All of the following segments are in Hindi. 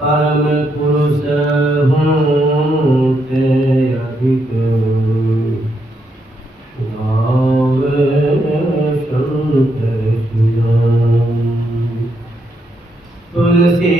परम पुरुष होते अधिक गावे शंकर सुनाम। तुलसी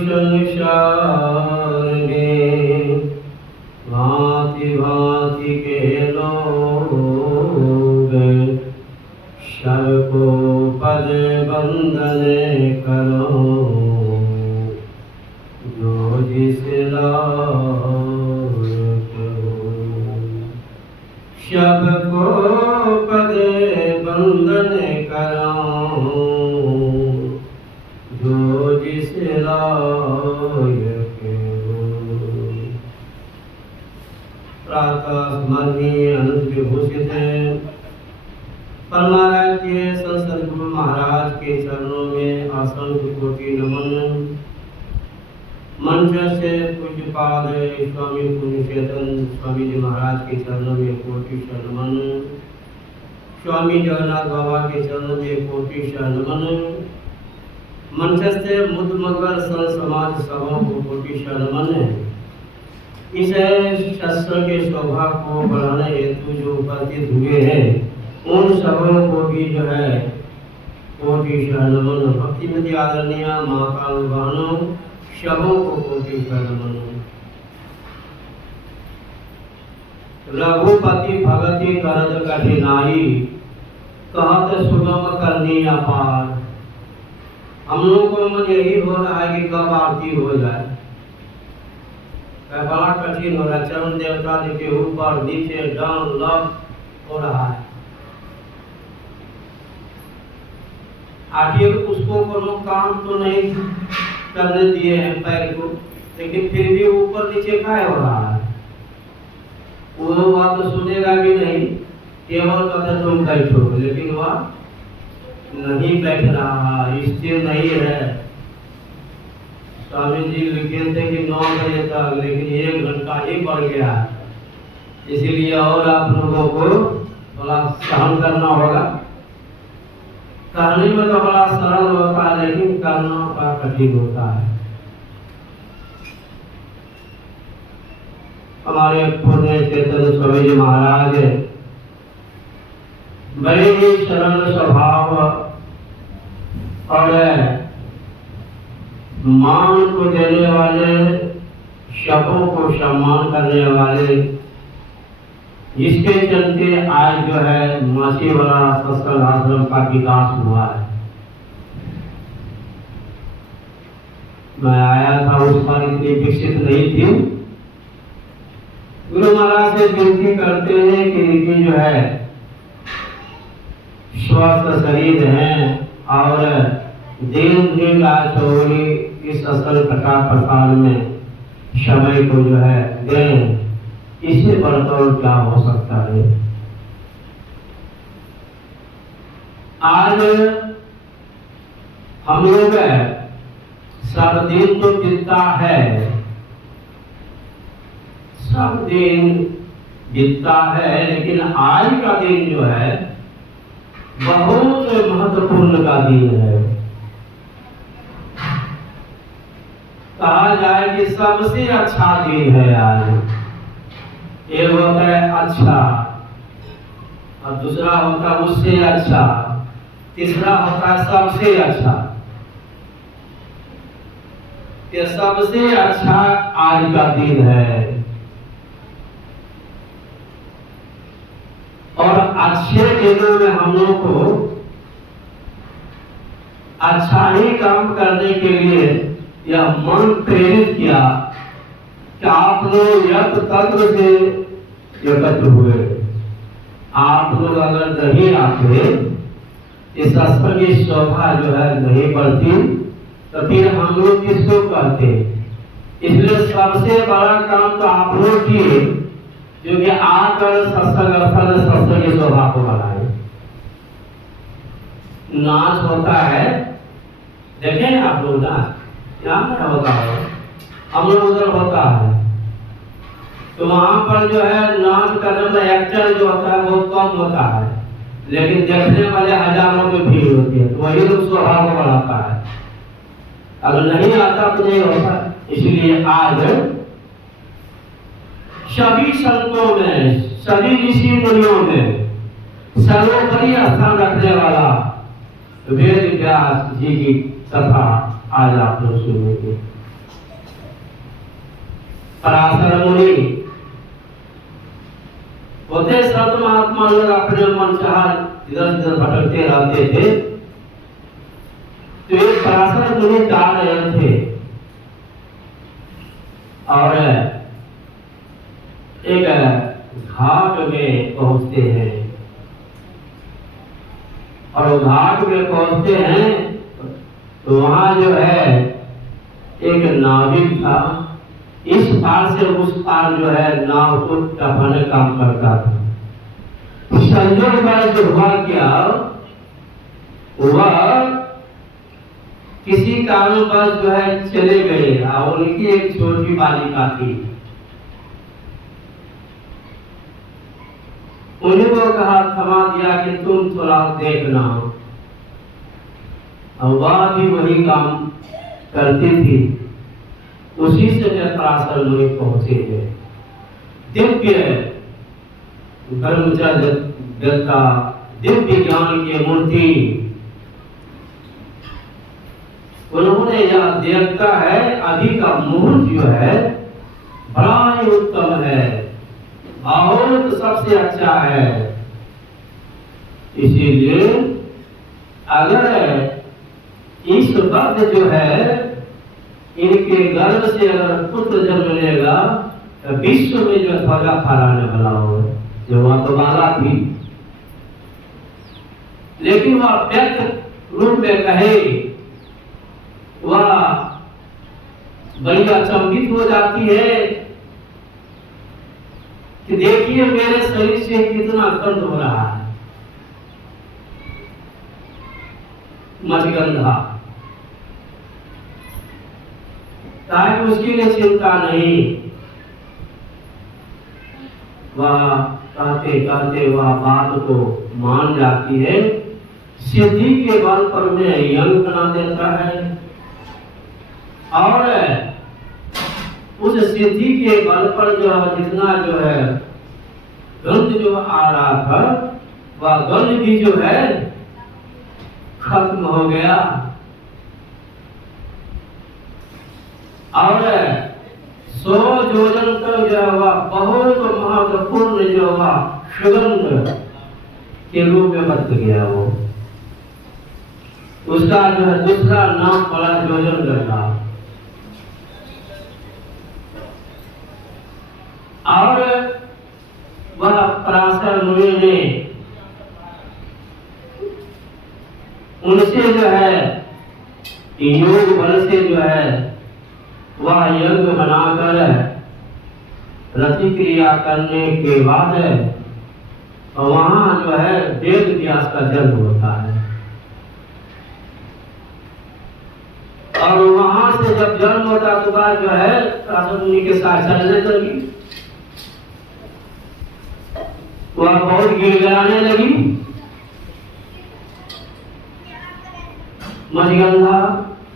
संसार में भांति भांति के लोग सबको पद बंदन करो जो जिस लायक हो। सबको पद बंदन करो जो जिस लायक हो। प्रातः स्मरणीय अनंत विभूषित परमाराध्य संसद गुरु महाराज के चरणों में असंख्य कोटि नमन। मंच से पूज्यपाद स्वामी पुण्य चेतन स्वामी जी महाराज के चरणों में कोटि नमन। स्वामी जगन्नाथ बाबा के चरणों में कोटि नमन। मंच से मुद मगर संत समाज सभाओं को कोटि नमन। इस शस्त्र के शोभा को बढ़ाने हेतु जो उपस्थित हुए हैं उन सबों को भी जो है कोटि नमन। भक्तिमती आदरणीय माता बहनों सबों को कोटि नमन। रघुपति भगति करत कठिनाई कहत सुगम करनी अपार। हम लोगों को मन यही हो रहा है कि कब आरती हो जाए। बड़ा कठिन हो रहा है। चरण देवता के ऊपर नीचे डाउन लव हो रहा है। आखिर उसको कोनो काम तो नहीं करने दिए हैं पैर को, लेकिन फिर भी ऊपर नीचे काय हो रहा है। वो बात तो सुनेगा भी नहीं, केवल कहते तुम बैठो, लेकिन वह नहीं बैठ रहा, स्थिर नहीं है। स्वामी जी लिखे थे कि 9 बजे तक, लेकिन 1 घंटा ही बढ़ गया। इसीलिए और आप लोगों को थोड़ा सहन करना होगा। कहने में तो बड़ा सरल होता है, लेकिन करना बड़ा कठिन होता है। हमारे पुण्य चेतन स्वामी जी महाराज बड़े ही सरल स्वभाव और मान को देने वाले, शब्दों को सम्मान करने वाले, जिसके चलते आज जो है मासी वाला सत्संग आश्रम का विकास हुआ है। मैं आया था उस पर इतनी विकसित नहीं थी। गुरु महाराज से विनती करते हैं कि इनकी जो है स्वस्थ शरीर है और दिन दिन चौरी इस असल प्रकार प्रसार में समय को जो है दें। इससे बढ़कर क्या हो सकता है। आज हम लोग सब दिन तो बीतता है, सब दिन बीतता है, लेकिन आज का दिन जो है बहुत महत्वपूर्ण का दिन है। कहा जाए कि सबसे अच्छा दिन है आज। एक होता है अच्छा, और दूसरा होता है उससे अच्छा, तीसरा होता है सबसे अच्छा। ये सबसे अच्छा आज का दिन है। और अच्छे दिनों में हम लोग को अच्छा ही काम करने के लिए यह मन प्रेरित किया कि आप लोग यत्र तंत्र से एकत्र हुए। आप लोग अगर नहीं आते, इस सत्संग की शोभा जो है नहीं बढ़ती, तो फिर हम लोग किसको कहते। इसलिए सबसे बड़ा काम तो आप लोग किए, जो कि आकर सत्संग की शोभा को बढ़ाए। नाच होता है, देखे ना आप लोग नाच, यहाँ क्या होता है, हम लोग उधर होता है, तो वहां पर जो है नाच करने में एक्टर जो होता है बहुत कम होता है, लेकिन देखने वाले हजारों में भीड़ होती है, तो वही लोग शोभा को बढ़ाता है। अगर नहीं आता तो नहीं होता। इसलिए आज सभी संतों में, सभी ऋषि मुनियों में सर्वोपरि स्थान रखने वाला वेद व्यास जी की कथा आज आप लोग सुनेंगे। पराशर मुनि होते संत महात्मा लोग अपने मन चाह इधर उधर भटकते रहते थे, तो एक पराशर मुनि जा रहे थे और एक घाट में पहुंचते हैं, और घाट में पहुंचते हैं तो वहां जो है एक नाविक था, इस पार से उस पार जो है नाव को टपाने काम करता था। संजोग पर जो हुआ क्या, वह किसी कारणवश जो है चले गए और उनकी एक छोटी बालिका थी। उन्हीं को कहा, थमा दिया कि तुम थोड़ा देखना, और वह भी वही काम करती थी। उसी से पराशर मुनि पहुंचे हैं। दिव्य ब्रह्मचर्य का दिव्य ज्ञान की मूर्ति, उन्होंने यह देखता है अभी का मुहूर्त जो है बड़ा ही उत्तम है, बहुत सबसे अच्छा है। इसीलिए अगर इस वक्त जो है इनके गर्भ से अगर पुत्र जन्म लेगा तो विश्व में जो ध्वजा फहराने वाला हो, जो वह तो बाला थी, लेकिन वह व्यक्त रूप में कहे, वह बड़ी अचंभित हो जाती है कि देखिए मेरे शरीर से कितना गंध हो रहा है, मचगंधा। ताकि उसके लिए चिंता नहीं, वह कहते कहते वह बात को मान जाती है। सिद्धि के बल पर उन्हें यंग बना देता है, और उस सिद्धि के बल पर जो जितना जो है गंध जो आ रहा था, वह गंध भी जो है खत्म हो गया, और 100 योजन तक जो हुआ बहुत महत्वपूर्ण जो हुआ सुगंध के रूप में बच गया। वो उसका जो है दूसरा नाम पड़ा योजन गंगा। और वह पराशर मुनि ने उनसे जो है योग बल से जो है वह यज्ञ बनाकर रति क्रिया करने के बाद वहां जो है वेद व्यास का जन्म होता है। और वहां से जब जन्म होता तो बाद जो है पराशर मुनि के साथ चलने लगी, वह बहुत गिड़गिड़ाने लगी, मणिगंधा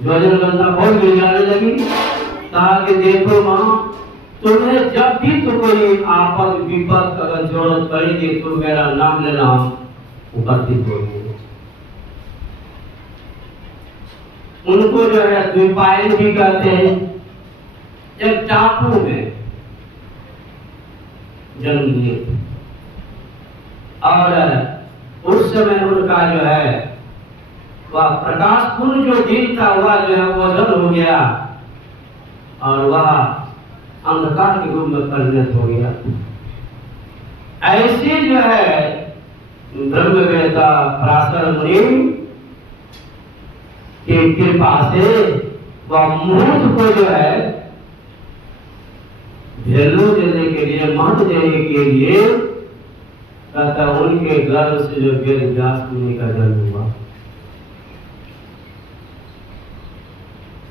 ध्वजगंधा बहुत गिड़गिड़ाने लगी। कहा कि देखो माँ, तुम्हें जब भी तो कोई आपद विपद अगर जरूरत पड़ेगी तो मेरा नाम लेना, उपस्थित होगी। उनको जो है द्वीपायन भी कहते हैं। एक टापू में जन्म लिए और उस समय उनका जो है वह प्रकाशपूर्ण जो दिन था वह जो है ओझल हो गया और वह अंधकार के रूप में परिणत हो गया। ऐसे जो है ब्रह्मवेत्ता पराशर मुनि की कृपा से वह मुहूर्त को जो है वैल्यू देने के लिए, महत्व देने के लिए कहता उनके गर्भ से जो वेद व्यास मुनि का जन्म हुआ।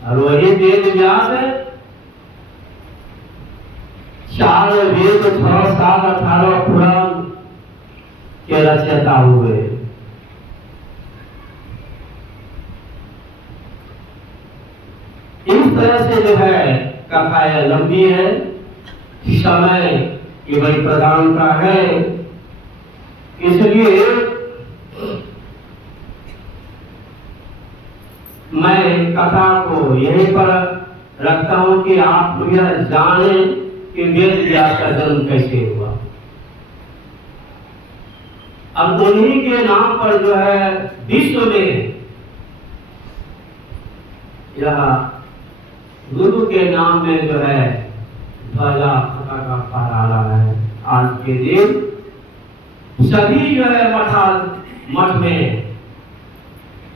और वही वेद व्यास है 4 वेद 6 7 18 पुराण के रचयिता हुए। इस तरह से जो है कथा यह लंबी है, समय की बड़ी प्रधानता है, इसलिए मैं कथा को यहीं पर रखता हूं कि आप यह जाने कि वेद व्यास का जन्म कैसे हुआ। अब उन्हीं के नाम पर जो है विश्व में यह गुरु के नाम में जो है ध्वजा पताका फहरा रहा है। आज के दिन सभी जो है मठ में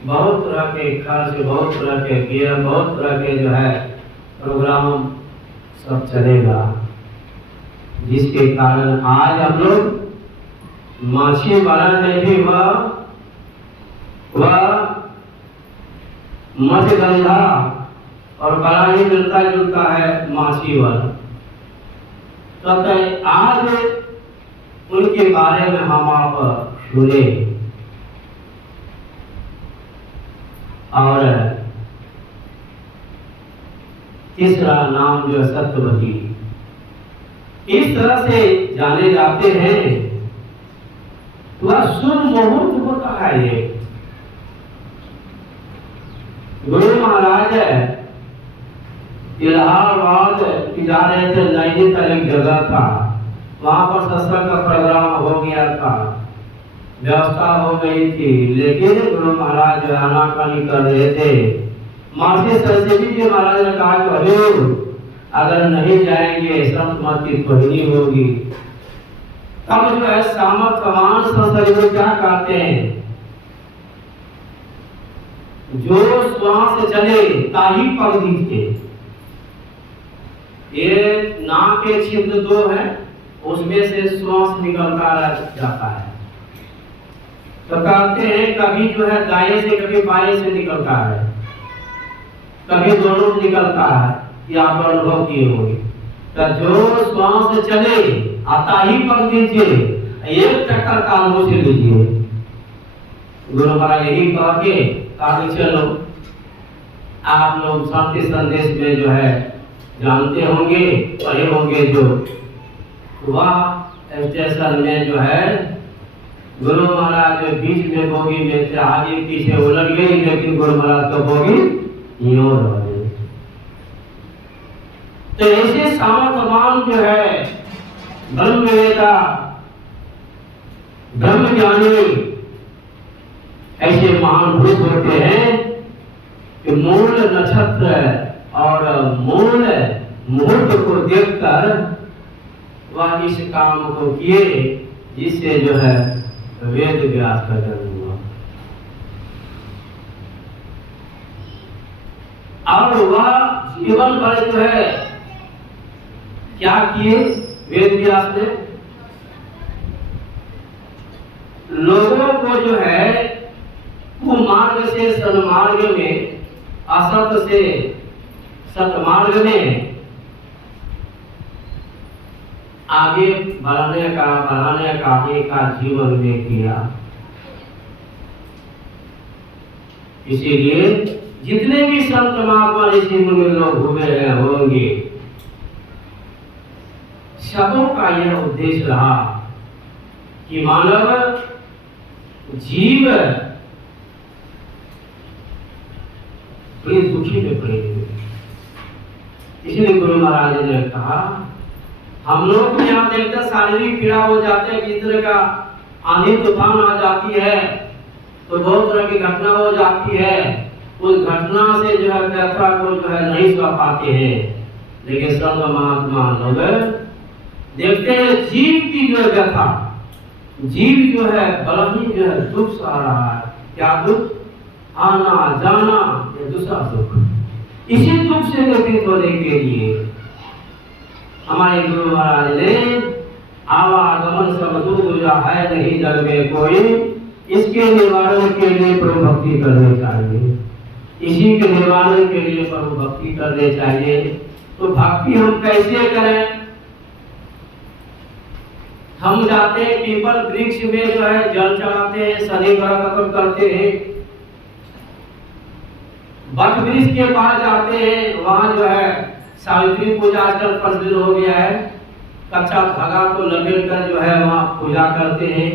बहुत तरह के खर्च, बहुत तरह के गियर, बहुत तरह के जो है प्रोग्राम सब चलेगा, जिसके कारण आज हम लोग माछी वाला ने भी वह मत्स्यगंधा और बड़ा ही मिलता जुलता है माछी वाला। तो आज उनके बारे में हम आप सुने। और तीसरा नाम जो सत्यवती, इस तरह से जाने जाते हैं। वह शुभ मुहूर्त होता है। ये गुरु महाराज इलाहाबाद जा रहे थे, नैनीताल एक जगह था, वहां पर सत्संग का प्रोग्राम हो गया था, व्यवस्था हो गई थी, लेकिन गुरु महाराज आनाकानी कर रहे थे। मासी सरस्वती जी महाराज ने कहा कि हजूर अगर नहीं जाएंगे संत मत की कोहनी होगी। तब जो है सामर्थ्यवान संत क्या कहते हैं, जो श्वास चले ताही पग दीजिए। ये नाक के छिद्र दो है, उसमें से श्वास निकलता जाता है। तो कहते हैं कभी जो है दाएं से कभी बाएं से निकलता है, कभी दोनों से निकलता है, ये आप अनुभव किए होंगे। तो जो श्वास चले आता ही पग दीजिए, एक चक्कर कानों से लीजिए। गुरु महाराज यही कह के आगे चलो। आप लोग शांति संदेश में जो है जानते होंगे, पढ़े होंगे, जो वह स्टेशन में जो है गुरु महाराज बीच में बोगी में से आगे पीछे उलट गई, लेकिन गुरु महाराज का बोगी यूं रह गई। तो ऐसे सामर्थ्यवान जो है ब्रह्मवेता, ब्रह्म ज्ञानी ऐसे महान पुरुष होते हैं कि मूल नक्षत्र और मूल मुहूर्त को देखकर वह इस काम को किए, जिससे जो है वेद व्यास का जन्म हुआ। और वह जीवन भर जो है क्या किए वेद व्यास ने, लोगों को जो है कुमार्ग से सन्मार्ग में, असत से सतमार्ग में आगे बढ़ाने का एक जीवन में किया। इसीलिए जितने भी संत महात्मा ऋषि मुनि लोग हुए होंगे, सबों का यह उद्देश्य रहा कि मानव जीव बड़ी दुखी में पड़े हुए। इसलिए गुरु महाराज ने कहा, हम लोग यहाँ देखते शारीरिक पीड़ा हो जाते हैं, किस तरह का आंधी तूफान आ जाती है तो बहुत तरह की घटना हो जाती है। उस घटना से जो है व्यथा को जो है नहीं सह पाते हैं, लेकिन संत महात्मा लोग देखते हैं जीव की जो व्यथा, जीव जो है बड़ा ही जो है दुख सह रहा है। क्या दुख? आना जाना, ये दूसरा दुख। इसी दुख से निवृत्त होने के लिए हमारे गुरु महाराज ने आवागमन सब दुख जो है नहीं जग में कोई, इसके निवारण के लिए प्रभु भक्ति करनी चाहिए। इसी के निवारण के लिए प्रभु भक्ति करने चाहिए। तो भक्ति हम कैसे करें? हम जाते हैं पीपल वृक्ष में जो है जल चढ़ाते हैं, शनि ग्रह खत्म करते हैं, वट वृक्ष के पास जाते हैं, वहां जो है सावित्री पूजा आजकल प्रचलित हो गया है। कच्चा धागा को लपेट कर जो है वहां पूजा करते हैं।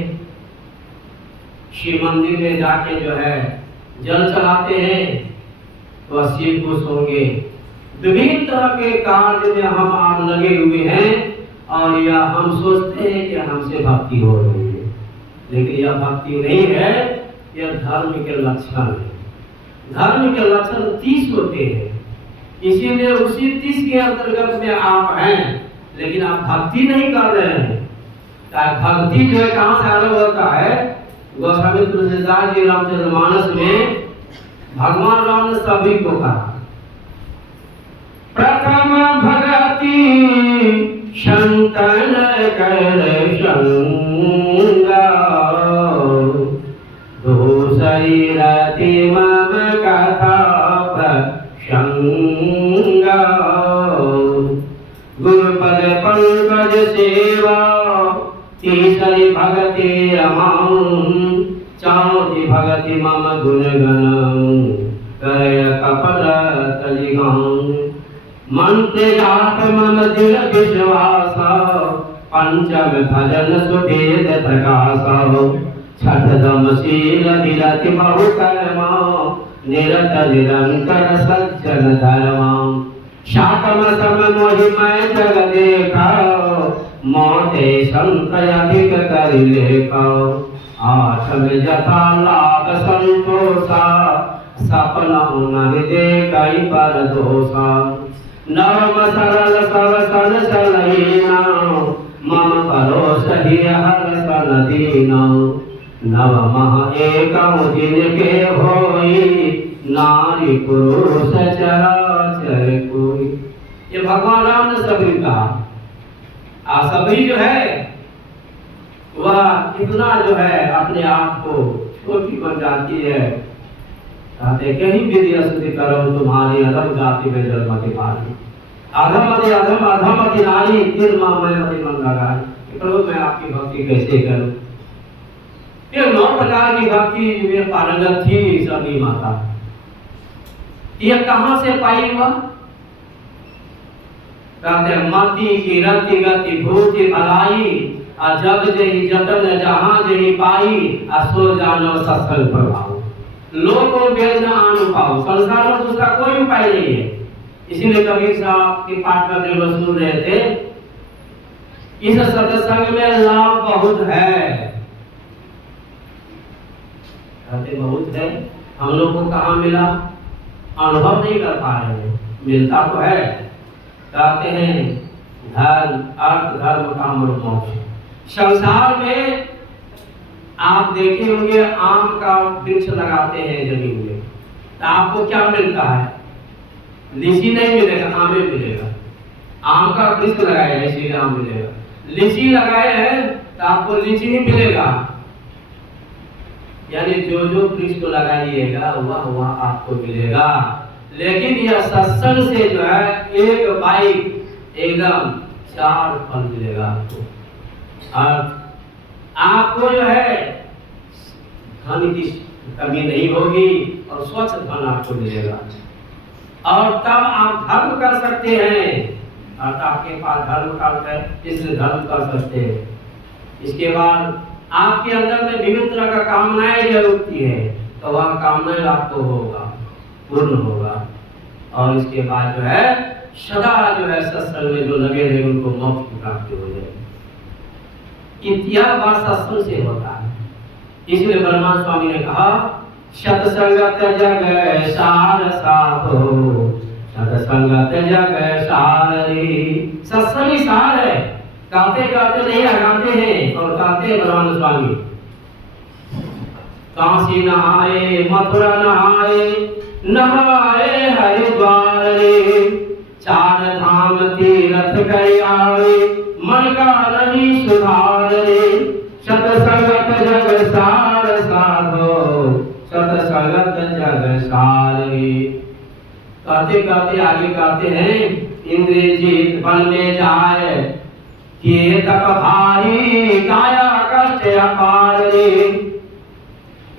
शिव मंदिर में जाके जो है जल चढ़ाते हैं तो शिव खुश होंगे। विभिन्न तरह के कार्य में हम आप लगे हुए हैं और यह हम सोचते हैं कि हमसे भक्ति हो रही है, लेकिन यह भक्ति नहीं है, यह धर्म के लक्षण है। धर्म के लक्षण 30 होते हैं, इसीलिए उसी 30 के अंतर्गत में आप हैं, लेकिन आप भक्ति नहीं कर रहे हैं। भक्ति जो है कहाँ से आरंभ होता है? गोस्वामी तुलसीदास जी रामचरितमानस में भगवान राम ने सभी को कहा, प्रथम भगति संतन कर संगा, दूसरी रति मम कथा प्रसंगा, गुरुपद पंकज सेवा, तीसरी भगति रमाऊं, चौथी भगति मम गुण गण, करय कपट तलि गाऊं, मंत्र जाप मम दृढ़ विश्वास, पंचम भजन सुभेद प्रकाश, छठम शील विरति बहु कर्म, निरत निरंतर सज्जन धर्म, सातम सम मोहिमय जग देखा, मोते संत अधिक कर लेखा, आठम जथा लाभ संतोषा, सपना नहीं देखई पर दोषा, नवम सरल सवसन सलहीना, मम परोस ही हर सन दीना, नवम एकम जिनके होई, नारी पुरुष चराचर कोई। ये भगवान राम ने सबरी कहा। सबरी जो है वह इतना जो है अपने आप को छोटी बन जाती है, कहते कहीं विधि अस्तुति करो तुम्हारी अधम जाति में जन्म के पारी, अधम अधम अधम नारी निर्मा मैं मति मंगलारी। प्रभु मैं आपकी भक्ति कैसे करूं? ये 9 प्रकार की भक्ति में पारंगत थी सभी माता। ये कहां से पाई वह? कहते मति की रति गति भूति भलाई, आ जग जही जतन जहां जही पाई, आ सो जानो सत्संग प्रभाव। लोग को वेद न आन पाओ, संसार में दूसरा कोई उपाय नहीं है। इसीलिए कबीर साहब के पाठ करने में सुन रहे थे, इस सत्संग में लाभ बहुत है। कहते बहुत है, हम लोग को कहाँ मिला? अनुभव नहीं कर पा रहे हैं, मिलता तो है। कहते हैं धर्म अर्थ धर्म काम और मोक्ष। संसार में आप देखे होंगे आम का वृक्ष लगाते हैं जमीन में, तो आपको क्या मिलता है? लीची नहीं मिलेगा, आमे मिलेगा। आम का वृक्ष लगाया है इसीलिए आम मिलेगा। लीची लगाए हैं तो आपको लीची ही मिलेगा। यानी जो जो वृक्ष को लगाइएगा वह आपको मिलेगा। लेकिन यह सत्संग से जो है एक बाइक एकदम 4 फल मिलेगा आपको। और आपको जो है धन की कमी नहीं होगी और स्वच्छ धन आपको मिलेगा। और तब आप धर्म कर सकते हैं, और आपके पास धर्म का है इसलिए धर्म कर सकते हैं। इसके बाद आपके अंदर में विभिन्न तरह का कामनाएं जो उठती है, तो वह कामनाएं आपको होगा, पूर्ण होगा। और इसके बाद जो है सदा जो है सत्संग में जो लगे रहे उनको मोक्ष की प्राप्ति हो जाए। यह बात सत्संग से होता है। इसलिए ब्रह्मा स्वामी ने कहा सत्संगत जग सार साधो, सत्संगत जग सार रे। सत्संग ही सार है, गाते गाते नहीं लगाते हैं। और गाते हैं ब्रह्मा स्वामी, काशी नहाए मथुरा नहाए, नहाए हरिद्वार रे, 4 धाम तीरथ गए आए, मन का नहीं सुधार रे। सत्संगत जग सार साधो, सत्संगत जग सार रे। कहते कहते आगे कहते हैं इंद्रजीत वन में जाए, किए तप भारी काया कष्ट अपार रे।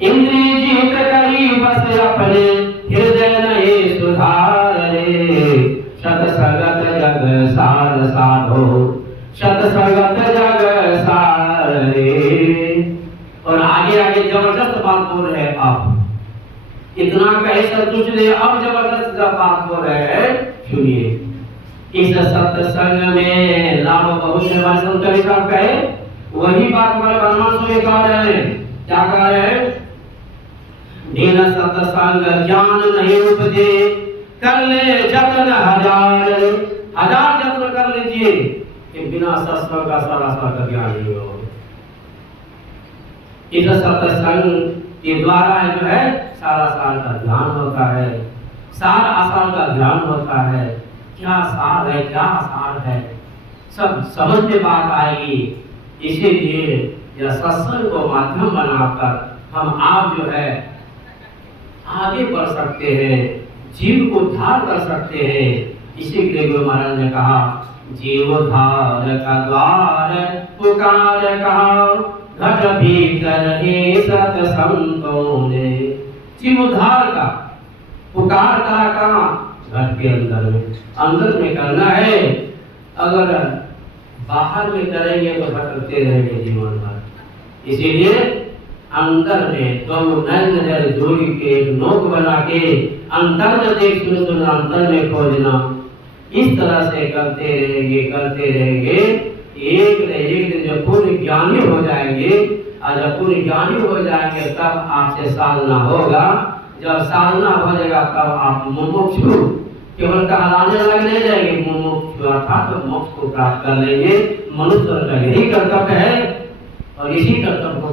इंद्रजीत करी बस अपने हृदय नहीं धार रे, शत सगत जग सार साधो, शत सगत जग सार रे। और आगे आगे जबरदस्त बात बोल रहे हैं आप, इतना कहे संतुष्ट नहीं, अब जबरदस्त बात बोल रहे हैं, सुनिए। इस सत्संग में लाभ बहुत है, हमारे संत कवि साहब कहे वही बात हमारे परमात्मा में कह रहे हैं। क्या कह रहे हैं? बिना सत्संग ज्ञान नहीं उपजे, कर ले जतन हजार, हजार जतन कर लीजिए कि बिना सत्संग का सारा का ज्ञान नहीं हो। इस सत्संग के द्वारा जो है सारा सार का ज्ञान होता है, सार आसार का ज्ञान होता है। क्या सार है, क्या आसार है, सब समझ में बात आएगी। इसीलिए यह सत्संग को माध्यम बनाकर हम आप जो है आगे बढ़ सकते हैं, जीव को उद्धार कर सकते हैं। इसी के लिए गुरु महाराज ने कहा, जीवोद्धार का द्वार पुकार कहा, घट भीतर हे सत्संगों ने। जीवोद्धार का पुकार कहा कहाँ? घट के अंदर में, अंदर में करना है। अगर बाहर में करेंगे तो भटकते रहेंगे जीवन भर। इसीलिए अंदर में दो नैन नजर जोड़ी के एक नोक बना के अंतर में देख सुन सुन अंतर में खोजना। इस तरह से करते रहेंगे, एक न एक दिन जब पूर्ण ज्ञानी हो जाएंगे, और जब पूर्ण ज्ञानी हो जाएंगे तब आपसे साधना होगा। जब साधना हो जाएगा तब आप मुमुक्षु केवल कहलाने लग नहीं जाएंगे, मुमुक्षु अर्थात तो मोक्ष को प्राप्त कर लेंगे। मनुष्य का यही कर्तव्य है और इसी कर्तव्य को